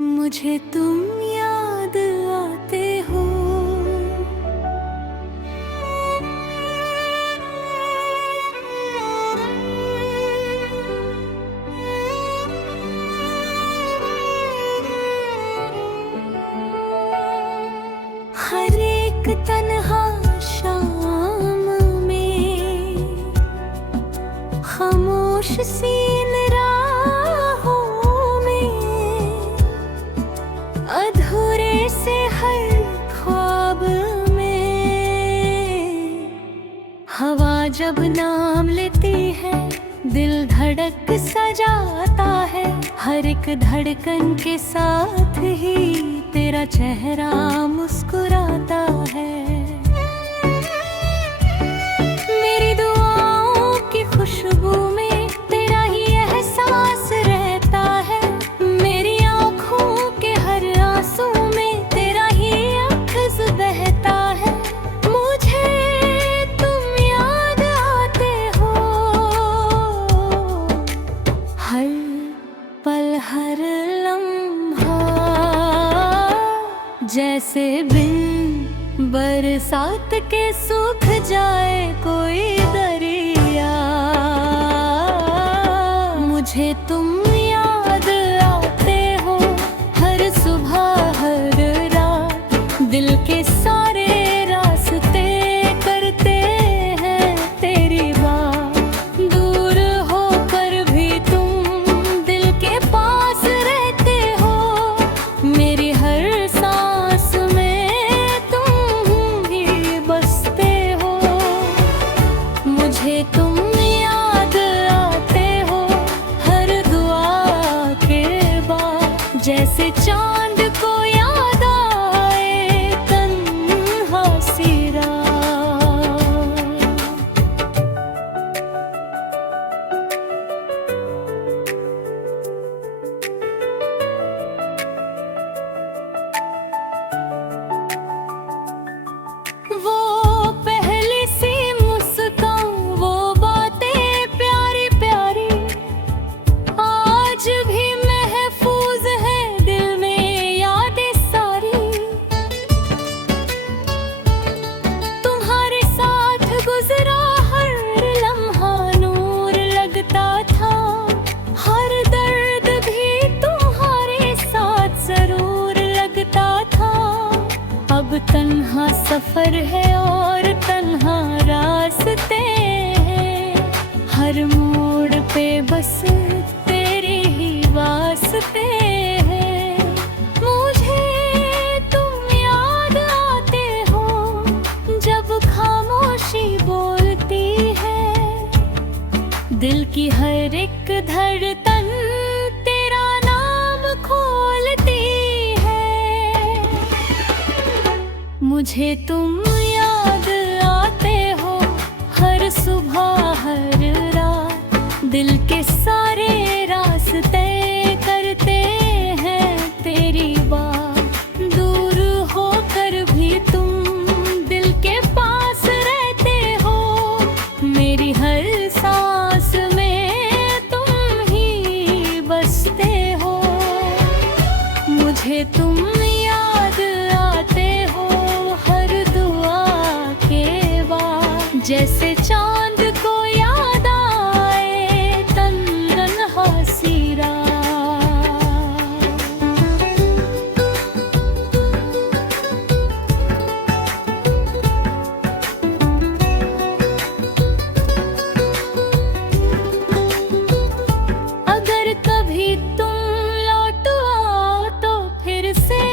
मुझे तुम याद आते हो। हर एक तन्हा शाम में, खामोश सी इन राहों में, अधूरे से हर ख्वाब में, हवा जब नाम लेती है दिल धड़क सा जाता है। हर एक धड़कन के साथ ही तेरा चेहरा मुस्कुराता है। मेरी दुआओं की खुशबू में तेरा ही एहसास रहता है। मेरी आँखों के हर आंसू में तेरा ही अक्स बहता है। मुझे तुम याद आते हो, हर पल हर लम्हा, जैसे बिन बरसात के सूख जाए कोई दरिया। मुझे तुम याद आते हो, हर सुबह हर रात, दिल के सारे रास्ते करते हैं तेरी बात। दूर होकर भी तुम दिल के पास रहते हो। मेरी हर सांस में तुम ही बसते हो। मुझे तुम याद आते हो, हर दुआ के बाद, जैसे चांद को याद आए तन्हा सी रात। वो पहली सी मुस्कान, वो बातें प्यारी प्यारी, आज भी महफूज है दिल में यादें सारी। तुम्हारे साथ गुजरा हर लम्हा नूर लगता था। हर दर्द भी तुम्हारे साथ जरूर लगता था। अब तन्हा सफर है और तन्हा रास्ते हैं। हर मोड़ पे बस तेरे ही वास्ते हैं। मुझे तुम याद आते हो, जब खामोशी बोलती है। दिल की हर एक धड़कन तेरा नाम खोलती है। मुझे तुम याद आते हो, हर सुबह हर रात, दिल के सारे रास्ते करते हैं तेरी बात। दूर होकर भी तुम दिल के पास रहते हो। मेरी हर सांस में तुम ही बसते हो। मुझे तुम याद आते हो, हर दुआ के बाद, जैसे चांद को याद आए तन्हा सी रात। अगर कभी तुम लौट आओ तो फिर से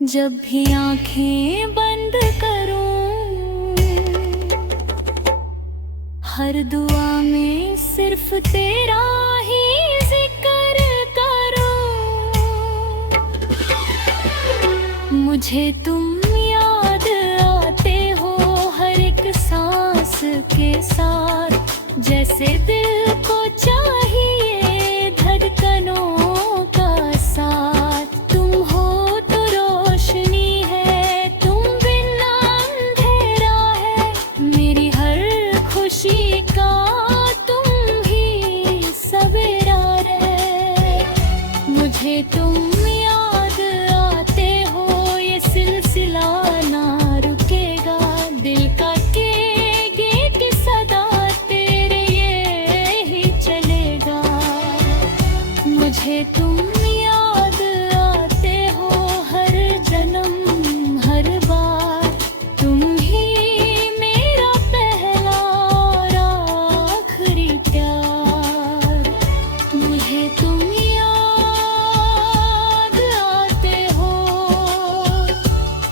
जब भी आंखें बंद करूं, हर दुआ में सिर्फ तेरा ही जिक्र करूं। मुझे तुम याद आते हो हर एक सांस के साथ, जैसे दिल को चाहिए धड़कनों का साथ। तुम हो तो रोशनी है, तुम बिना अंधेरा है। मेरी हर खुशी का तुम ही सवेरा है। मुझे तुम याद आते हो, ये सिलसिला ना रुकेगा। दिल का गेट सदा तेरे ये ही चलेगा। मुझे तुम याद आते हो हर जन्म हर बार। तुम ही मेरा पहला और आखिरी प्यार। मुझे तुम याद आते हो,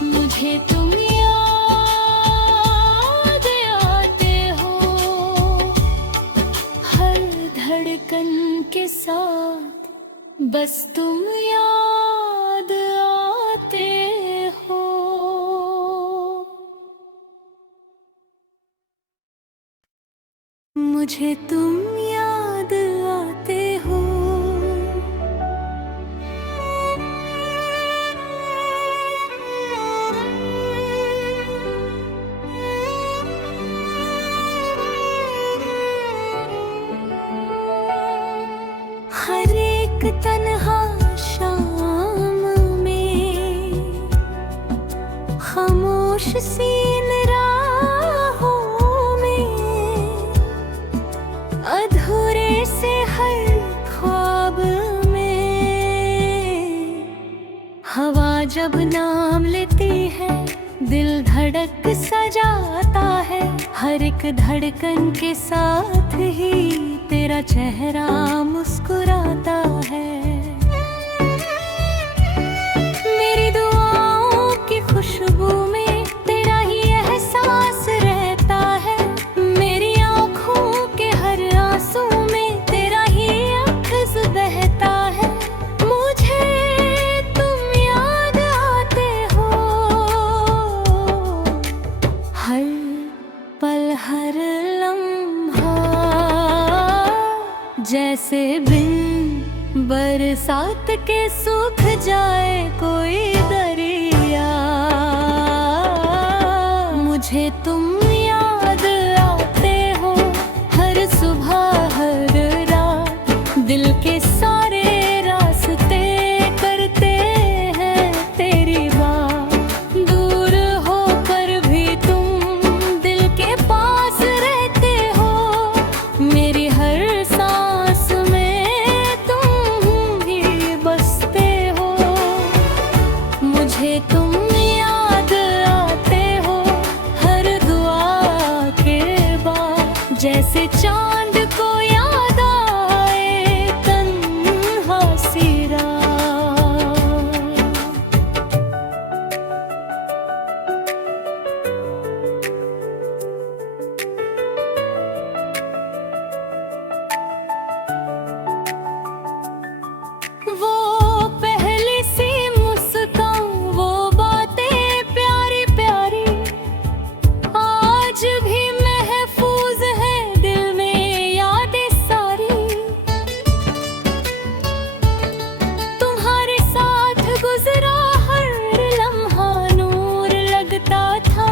मुझे तुम याद आते हो हर धड़कन के साथ। बस तुम याद आते हो। मुझे तुम याद आते हो। हर एक तन्हा शाम में, खामोश सी राहों में, अधूरे से हर ख्वाब में। हवा जब नाम लेती है, दिल धड़क सा जाता है। हर एक धड़कन के साथ ही तेरा चेहरा मुस्कुराता है। मेरी दुआओं की खुशबू में तेरा ही एहसास रहता है। मेरी आँखों के हर आंसू में तेरा ही अक्स बहता है। मुझे तुम याद आते हो हर पल हर लम्हा, जैसे बिन बरसात के सूख जाए कोई दरिया। मुझे तुम याद आते हो हर सुबह हर रात। दिल के सारे रास्ते करते हैं तेरी बात। दूर होकर भी तुम दिल के पास रहते हो। मेरी हर सांस में तुम ही बसते हो। मुझे तुम याद आते हो हर दुआ के बाद, जैसे चांद को याद आए तन्हा सी रात। वो पहली सी मुस्कान, वो बातें प्यारी प्यारी, आज भी महफूज है दिल में यादें सारी। तुम्हारे साथ गुजरा हर लम्हा नूर लगता था।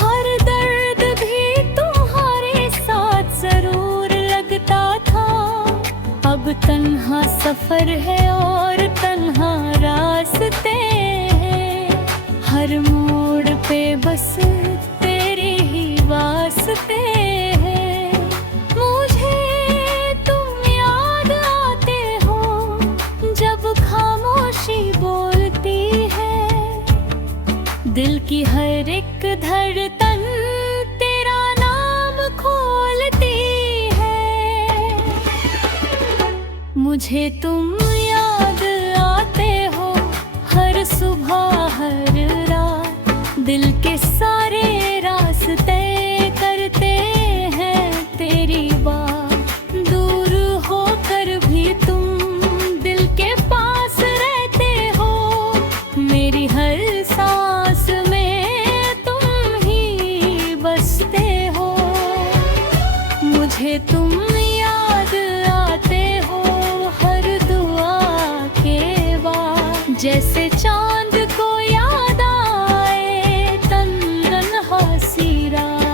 हर दर्द भी तुम्हारे साथ जरूर लगता था। अब तन्हा सफर है और तन्हा रास्ते हैं। हर मोड़ पे बस तेरे ही वास्ते हैं। मुझे तुम याद आते हो जब खामोशी बोलती है। दिल की हर एक धड़कन तेरा नाम खोलती है। मुझे तुम याद आते हो हर सुबह जैसे चांद को याद आए तन्हा सी रात।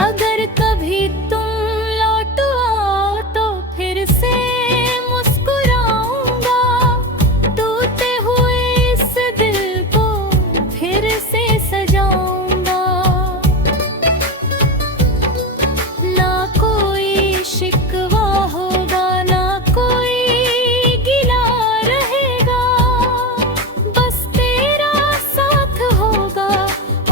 अगर कभी तुम लौट आओ तो फिर से मुस्कुराऊंगा, टूटे हुए इस दिल को फिर से सजाऊंगा। ना कोई शिकवा होगा, ना कोई गिला रहेगा, बस तेरा साथ होगा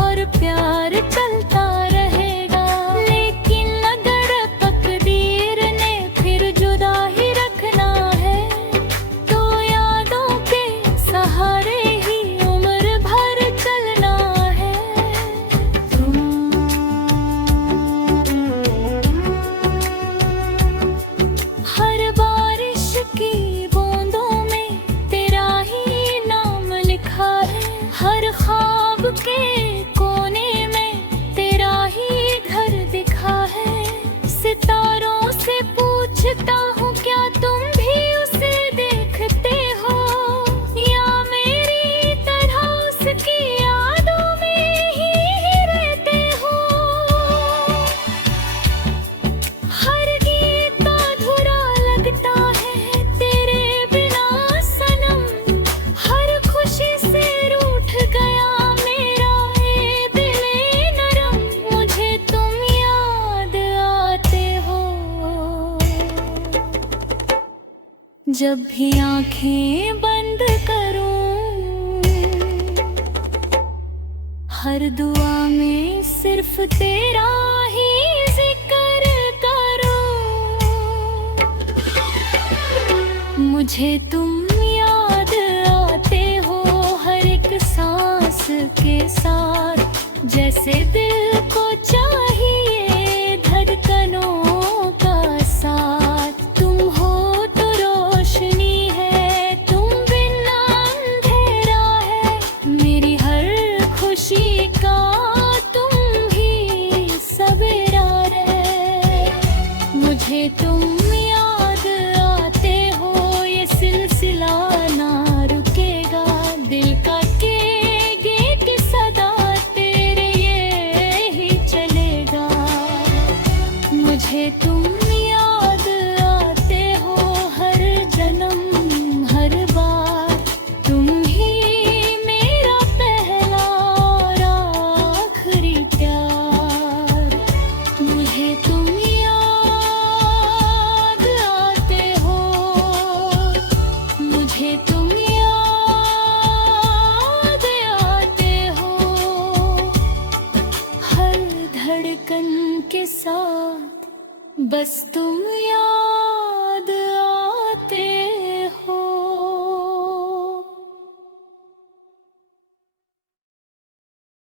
और प्यार चलता रहेगा। लेकिन अगर तकदीर ने फिर जुदा ही रखना है तो यादों के सहारे ही उम्र भर चलना है। हर बारिश की बूंदों में तेरा ही नाम लिखा है, हर ख्वाब के कोने में तेरा ही घर दिखा है। सितारों से पूछता हूँ क्या तुम भी उसे देखते हो, या मेरी तरह उसकी यादों में ही रहते हो। हर गीत अधूरा लगता है तेरे बिना सनम, हर खुशी से रूठ गया मेरा ये दिल नरम। मुझे तुम याद आते हो, जब भी आंखें बंद करूं हर दुआ में सिर्फ तेरा ही जिक्र करूं। मुझे तुम याद आते हो हर एक सांस के साथ, जैसे दिल को चाहिए धड़कनों का साथ। तुम हो तो रोशनी है, तुम बिना अंधेरा है, मेरी हर खुशी का तुम ही सवेरा है। मुझे तुम याद आते हो, ये सिलसिला ना रुकेगा, दिल का के गेट सदा तेरे ये ही चलेगा। मुझे तुम याद आते हो हर जन्म हर बार, तुम ही मेरा पहला और आखिरी प्यार। मुझे तुम याद आते हो, मुझे तुम याद आते हो, हर धड़कन के साथ बस तुम याद